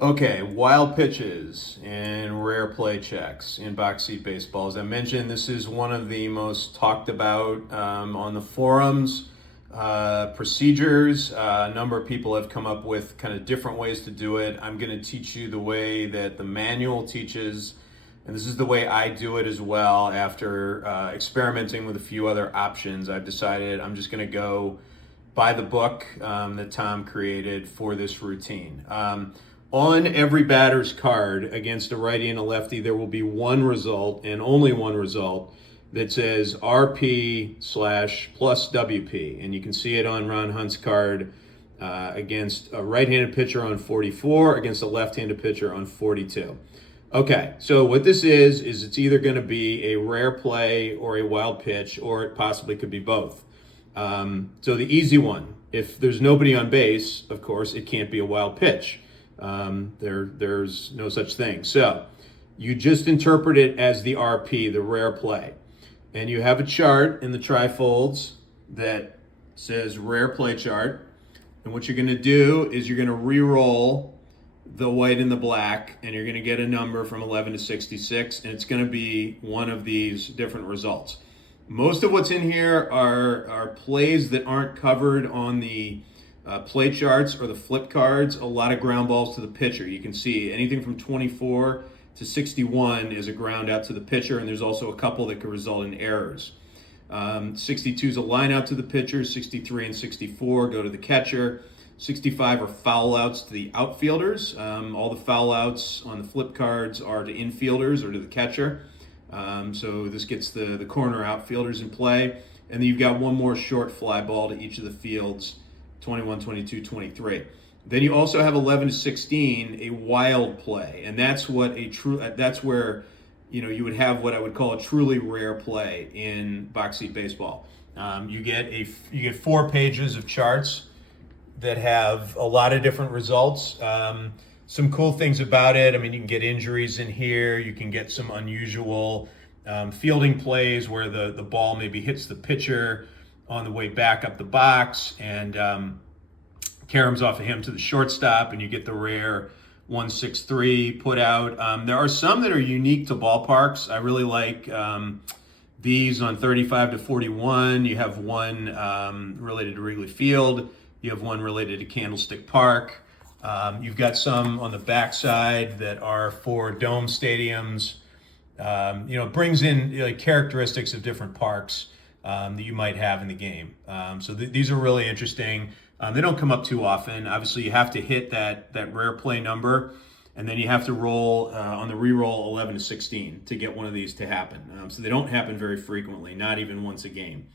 Okay, wild pitches and rare play checks in box seat baseball. As I mentioned, this is one of the most talked about on the forums. Procedures. A number of people have come up with kind of different ways to do it. I'm going to teach you the way that the manual teaches, and this is the way I do it as well. After experimenting with a few other options, I've decided I'm just going to go by the book that Tom created for this routine. On every batter's card against a righty and a lefty, there will be one result and only one result that says RP slash plus WP. And you can see it on Ron Hunt's card against a right-handed pitcher on 44, against a left-handed pitcher on 42. Okay, so what this is it's either going to be a rare play or a wild pitch, or it possibly could be both. So the easy one, if there's nobody on base, of course, it can't be a wild pitch. There's no such thing. So you just interpret it as the RP, the rare play. And you have a chart in the trifolds that says rare play chart. And what you're going to do is you're going to re-roll the white and the black, and you're going to get a number from 11 to 66, and it's going to be one of these different results. Most of what's in here are plays that aren't covered on the play charts or the flip cards. A lot of ground balls to the pitcher. You can see anything from 24 to 61 is a ground out to the pitcher, and there's also a couple that could result in errors. 62 is a line out to the pitcher. 63 and 64 go to the catcher. 65 are foul outs to the outfielders. All the foul outs on the flip cards are to infielders or to the catcher. So this gets the corner outfielders in play. And then you've got one more short fly ball to each of the fields, 21, 22, 23. Then you also have 11 to 16, a wild play. And that's where you would have what I would call a truly rare play in box seat baseball. You get 4 pages of charts that have a lot of different results. Some cool things about it. I mean, you can get injuries in here. You can get some unusual fielding plays where the ball maybe hits the pitcher on the way back up the box and caroms off of him to the shortstop, and you get the rare 163 put out. There are some that are unique to ballparks. I really like these on 35 to 41. You have one related to Wrigley Field. You have one related to Candlestick Park. You've got some on the backside that are for dome stadiums. It brings in characteristics of different parks that you might have in the game. So these are really interesting. They don't come up too often. Obviously, you have to hit that rare play number, and then you have to roll on the re-roll 11 to 16 to get one of these to happen. So they don't happen very frequently, not even once a game.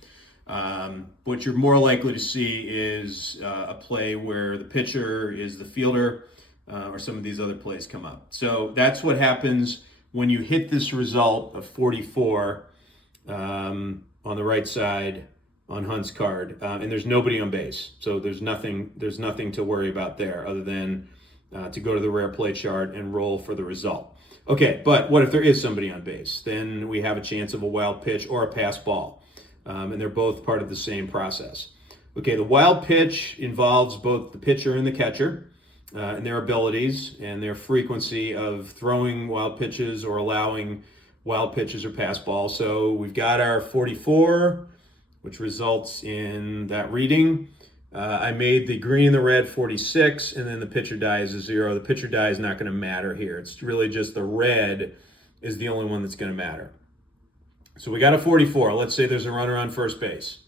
What you're more likely to see is a play where the pitcher is the fielder, or some of these other plays come up. So that's what happens when you hit this result of 44 on the right side on Hunt's card, and there's nobody on base. So there's nothing to worry about there other than to go to the rare play chart and roll for the result. Okay, but what if there is somebody on base? Then we have a chance of a wild pitch or a pass ball. And they're both part of the same process. Okay, the wild pitch involves both the pitcher and the catcher and their abilities and their frequency of throwing wild pitches or allowing wild pitches or pass balls. So we've got our 44, which results in that reading. I made the green and the red 46, and then the pitcher die is a 0. The pitcher die is not going to matter here. It's really just the red is the only one that's going to matter. So we got a 44. Let's say there's a runner on first base.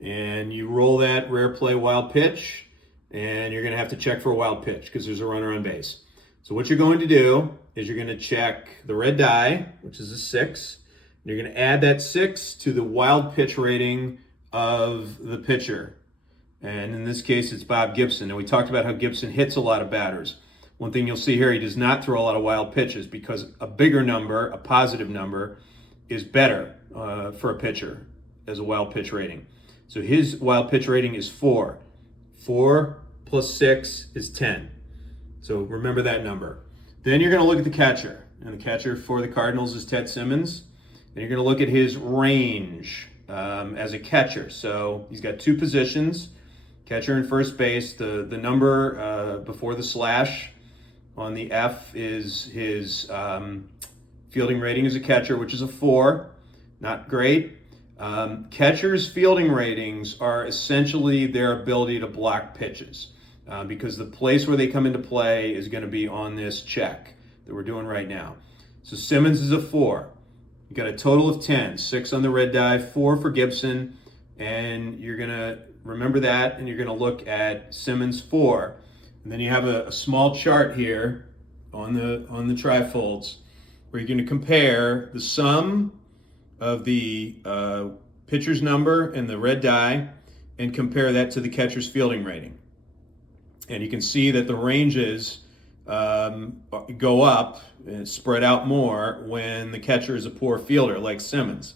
And you roll that rare play wild pitch, and you're going to have to check for a wild pitch because there's a runner on base. So what you're going to do is you're going to check the red die, which is a 6. And you're going to add that 6 to the wild pitch rating of the pitcher. And in this case, it's Bob Gibson. And we talked about how Gibson hits a lot of batters. One thing you'll see here, he does not throw a lot of wild pitches because a bigger number, a positive number, is better for a pitcher as a wild pitch rating. So his wild pitch rating is 4. 4 plus 6 is 10. So remember that number. Then you're going to look at the catcher. And the catcher for the Cardinals is Ted Simmons. And you're going to look at his range as a catcher. So he's got 2 positions, catcher and first base. The number before the slash On the F is his fielding rating as a catcher, which is a 4. Not great. Catchers' fielding ratings are essentially their ability to block pitches, because the place where they come into play is going to be on this check that we're doing right now. So Simmons is a 4. You got a total of 10, 6 on the red die, 4 for Gibson, and you're going to remember that, and you're going to look at Simmons 4. And then you have a small chart here on the trifolds where you're going to compare the sum of the pitcher's number and the red die and compare that to the catcher's fielding rating. And you can see that the ranges go up and spread out more when the catcher is a poor fielder like Simmons.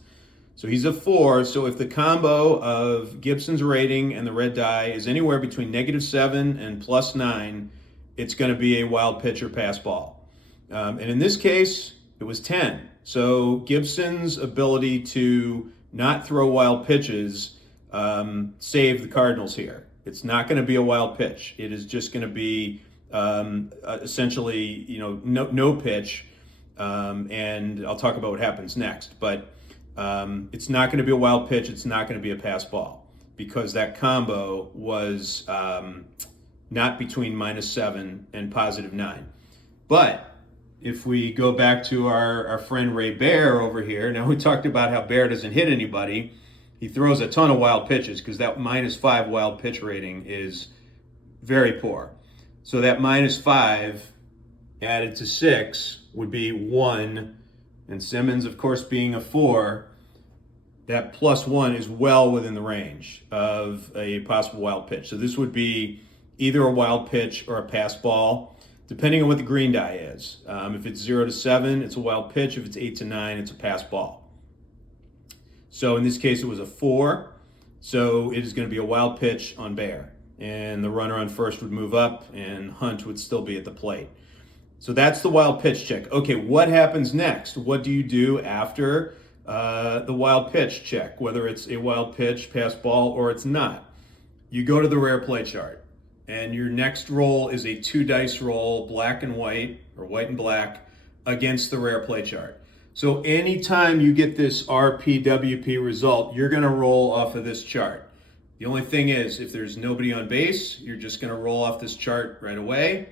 So he's a 4. So if the combo of Gibson's rating and the red die is anywhere between -7 and +9, it's going to be a wild pitch or pass ball. And in this case, it was 10. So Gibson's ability to not throw wild pitches saved the Cardinals here. It's not going to be a wild pitch. It is just going to be essentially, no pitch. And I'll talk about what happens next. But it's not going to be a wild pitch. It's not going to be a pass ball because that combo was not between -7 and +9. But if we go back to our friend Ray Bear over here, now we talked about how Bear doesn't hit anybody. He throws a ton of wild pitches because that -5 wild pitch rating is very poor. So that -5 added to 6 would be 1. And Simmons, of course, being a 4, that +1 is well within the range of a possible wild pitch. So this would be either a wild pitch or a pass ball, depending on what the green die is. If it's 0 to 7, it's a wild pitch. If it's 8 to 9, it's a pass ball. So in this case, it was a 4. So it is going to be a wild pitch on Bear. And the runner on first would move up, and Hunt would still be at the plate. So that's the wild pitch check. Okay, what happens next? What do you do after the wild pitch check, whether it's a wild pitch, pass ball, or it's not? You go to the rare play chart, and your next roll is a 2-dice roll, black and white, or white and black, against the rare play chart. So anytime you get this RPWP result, you're going to roll off of this chart. The only thing is, if there's nobody on base, you're just going to roll off this chart right away.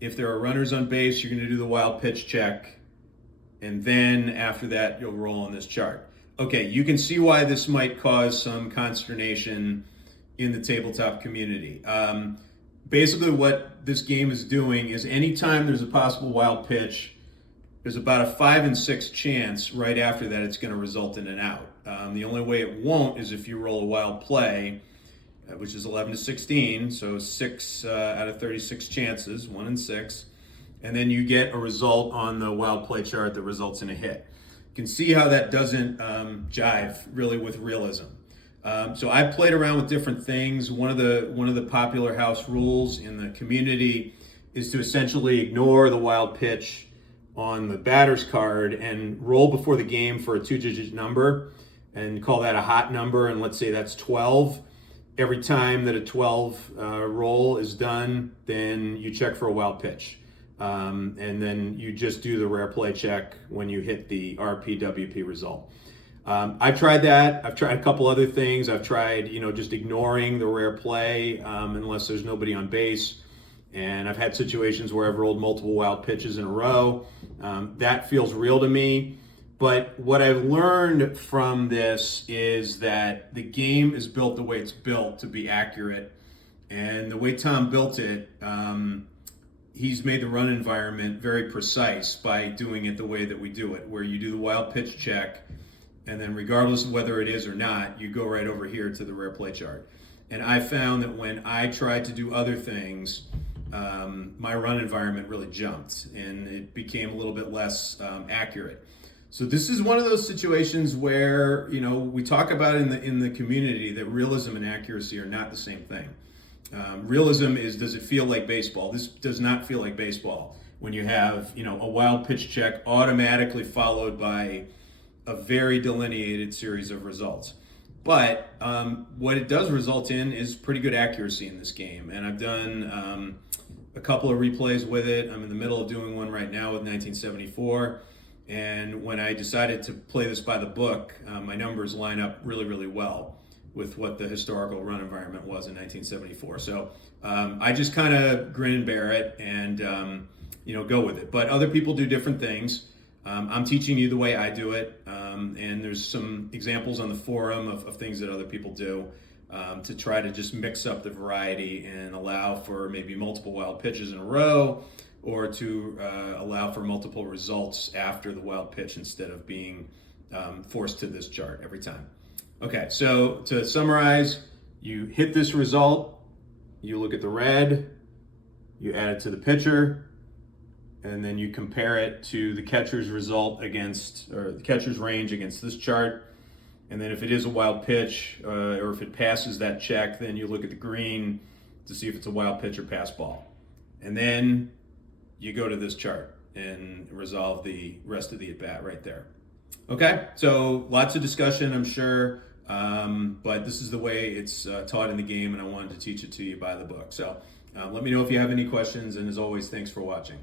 If there are runners on base, you're going to do the wild pitch check. And then after that, you'll roll on this chart. Okay, you can see why this might cause some consternation in the tabletop community. Basically, what this game is doing is anytime there's a possible wild pitch, there's about a 5 in 6 chance right after that it's going to result in an out. The only way it won't is if you roll a wild play, which is 11 to 16, so 6 out of 36 chances, 1 in 6, and then you get a result on the wild play chart that results in a hit. You can see how that doesn't jive really with realism. So I played around with different things. One of the popular house rules in the community is to essentially ignore the wild pitch on the batter's card and roll before the game for a 2-digit number and call that a hot number, and let's say that's 12. Every time that a 12 roll is done, then you check for a wild pitch. And then you just do the rare play check when you hit the RPWP result. I've tried that. I've tried a couple other things. I've tried, just ignoring the rare play unless there's nobody on base. And I've had situations where I've rolled multiple wild pitches in a row. That feels real to me. But what I've learned from this is that the game is built the way it's built to be accurate. And the way Tom built it, he's made the run environment very precise by doing it the way that we do it, where you do the wild pitch check, and then regardless of whether it is or not, you go right over here to the rare play chart. And I found that when I tried to do other things, my run environment really jumped, and it became a little bit less accurate. So this is one of those situations where, we talk about in the community that realism and accuracy are not the same thing. Realism is, does it feel like baseball? This does not feel like baseball when you have, a wild pitch check automatically followed by a very delineated series of results. But what it does result in is pretty good accuracy in this game. And I've done a couple of replays with it. I'm in the middle of doing one right now with 1974. And when I decided to play this by the book, my numbers line up really, really well with what the historical run environment was in 1974. So I just kind of grin and bear it and go with it. But other people do different things. I'm teaching you the way I do it, and there's some examples on the forum of things that other people do to try to just mix up the variety and allow for maybe multiple wild pitches in a row, or to allow for multiple results after the wild pitch instead of being forced to this chart every time. Okay, so to summarize, you hit this result, you look at the red, you add it to the pitcher, and then you compare it to the catcher's result against, or the catcher's range against this chart. And then if it is a wild pitch, or if it passes that check, then you look at the green to see if it's a wild pitch or pass ball. And then you go to this chart and resolve the rest of the at-bat right there. Okay, so lots of discussion, I'm sure, but this is the way it's taught in the game, and I wanted to teach it to you by the book. So let me know if you have any questions, and as always, thanks for watching.